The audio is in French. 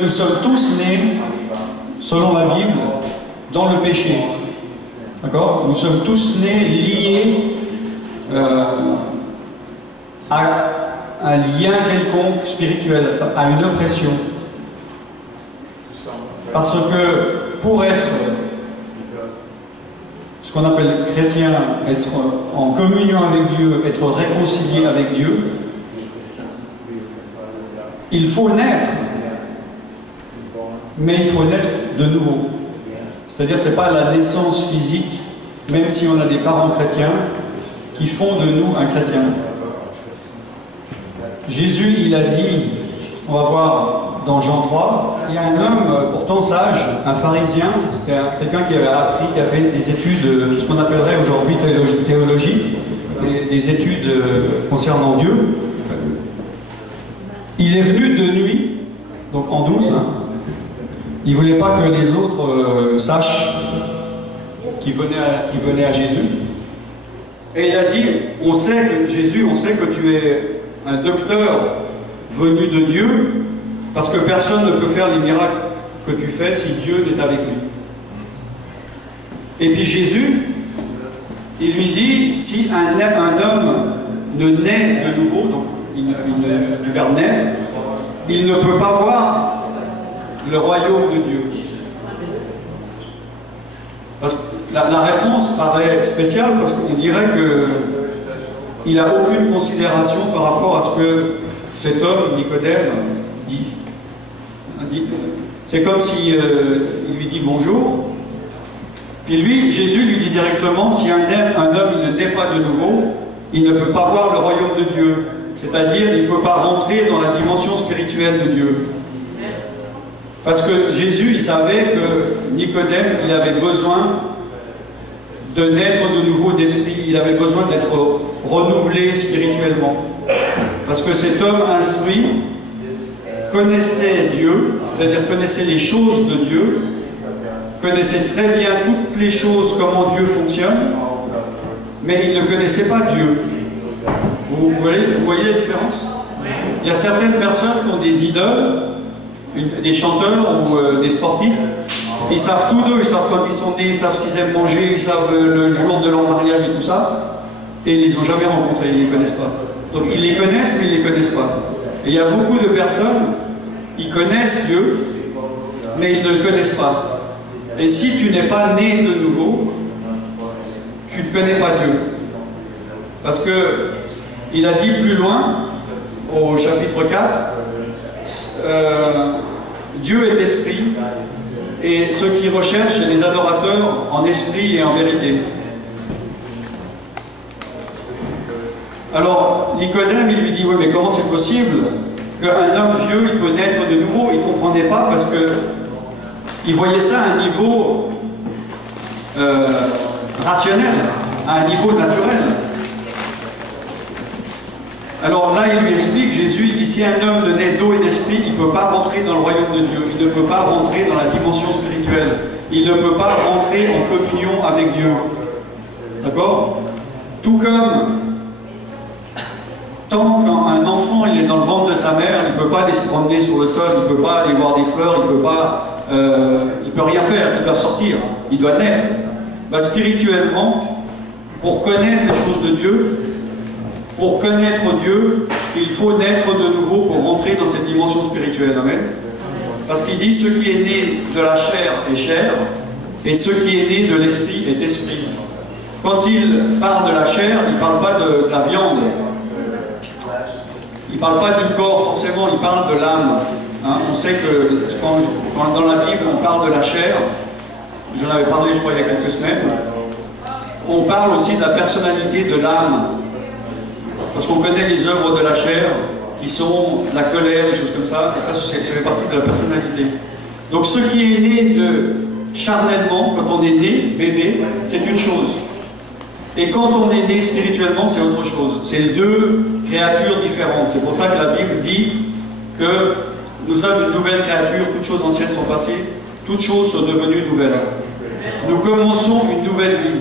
Nous sommes tous nés, selon la Bible, dans le péché. D'accord? Nous sommes tous nés liés à un lien quelconque spirituel, à une oppression. Parce que pour être ce qu'on appelle chrétien, être en communion avec Dieu, être réconcilié avec Dieu, il faut naître, mais il faut naître de nouveau. C'est-à-dire, ce n'est pas la naissance physique, même si on a des parents chrétiens, qui font de nous un chrétien. Jésus, il a dit, on va voir dans Jean 3, il y a un homme pourtant sage, un pharisien, c'était quelqu'un qui avait appris, qui a fait des études, ce qu'on appellerait aujourd'hui théologiques, des études concernant Dieu. Il est venu de nuit, donc en douce, hein. Il ne voulait pas que les autres sachent qu'il venait à Jésus. Et il a dit, on sait que Jésus, on sait que tu es un docteur venu de Dieu, parce que personne ne peut faire les miracles que tu fais si Dieu n'est avec lui. Et puis Jésus, il lui dit, si un homme ne naît de nouveau, donc du verbe naître, il ne peut pas voir le royaume de Dieu. Parce que la réponse paraît spéciale, parce qu'on dirait qu'il n'a aucune considération par rapport à ce que cet homme, Nicodème, dit. C'est comme si il lui dit bonjour, puis lui, Jésus lui dit directement, si un homme ne naît pas de nouveau, il ne peut pas voir le royaume de Dieu. C'est-à-dire, il ne peut pas rentrer dans la dimension spirituelle de Dieu. Parce que Jésus, il savait que Nicodème, il avait besoin de naître de nouveau d'esprit, il avait besoin d'être renouvelé spirituellement. Parce que cet homme instruit connaissait Dieu, c'est-à-dire connaissait les choses de Dieu, connaissait très bien toutes les choses, comment Dieu fonctionne, mais il ne connaissait pas Dieu. Vous voyez la différence? Il y a certaines personnes qui ont des idoles, des chanteurs ou des sportifs, ils savent tous deux, ils savent quand ils sont nés, ils savent ce qu'ils aiment manger, ils savent le jour de leur mariage et tout ça, et ils ne les ont jamais rencontrés, ils ne les connaissent pas. Donc ils les connaissent, mais ils ne les connaissent pas. Et il y a beaucoup de personnes, ils connaissent Dieu, mais ils ne le connaissent pas. Et si tu n'es pas né de nouveau, tu ne connais pas Dieu. Parce que il a dit plus loin, au chapitre 4, Dieu est esprit, et ceux qui recherchent les adorateurs en esprit et en vérité. Alors, Nicodème, il lui dit, oui, mais comment c'est possible qu'un homme vieux, il peut naître de nouveau? Il ne comprenait pas parce que il voyait ça à un niveau rationnel, à un niveau naturel. Alors là, il lui explique, Jésus, il dit, si un homme naît d'eau et d'esprit, il ne peut pas rentrer dans le royaume de Dieu, il ne peut pas rentrer dans la dimension spirituelle, il ne peut pas rentrer en communion avec Dieu. D'accord? Tout comme, tant qu'un enfant il est dans le ventre de sa mère, il ne peut pas aller se promener sur le sol, il ne peut pas aller voir des fleurs, il peut rien faire, il doit sortir, il doit naître. Ben, spirituellement, pour connaître les choses de Dieu, pour connaître Dieu, il faut naître de nouveau pour rentrer dans cette dimension spirituelle. Amen. Parce qu'il dit, ce qui est né de la chair est chair, et ce qui est né de l'esprit est esprit. Quand il parle de la chair, il ne parle pas de la viande. Il ne parle pas du corps forcément, il parle de l'âme. Hein, on sait que quand dans la Bible on parle de la chair, j'en avais parlé je crois il y a quelques semaines, on parle aussi de la personnalité de l'âme. Parce qu'on connaît les œuvres de la chair, qui sont la colère, des choses comme ça, et ça fait partie de la personnalité. Donc ce qui est né charnellement, quand on est né, bébé, c'est une chose. Et quand on est né spirituellement, c'est autre chose. C'est deux créatures différentes. C'est pour ça que la Bible dit que nous sommes une nouvelle créature, toutes choses anciennes sont passées, toutes choses sont devenues nouvelles. Nous commençons une nouvelle vie.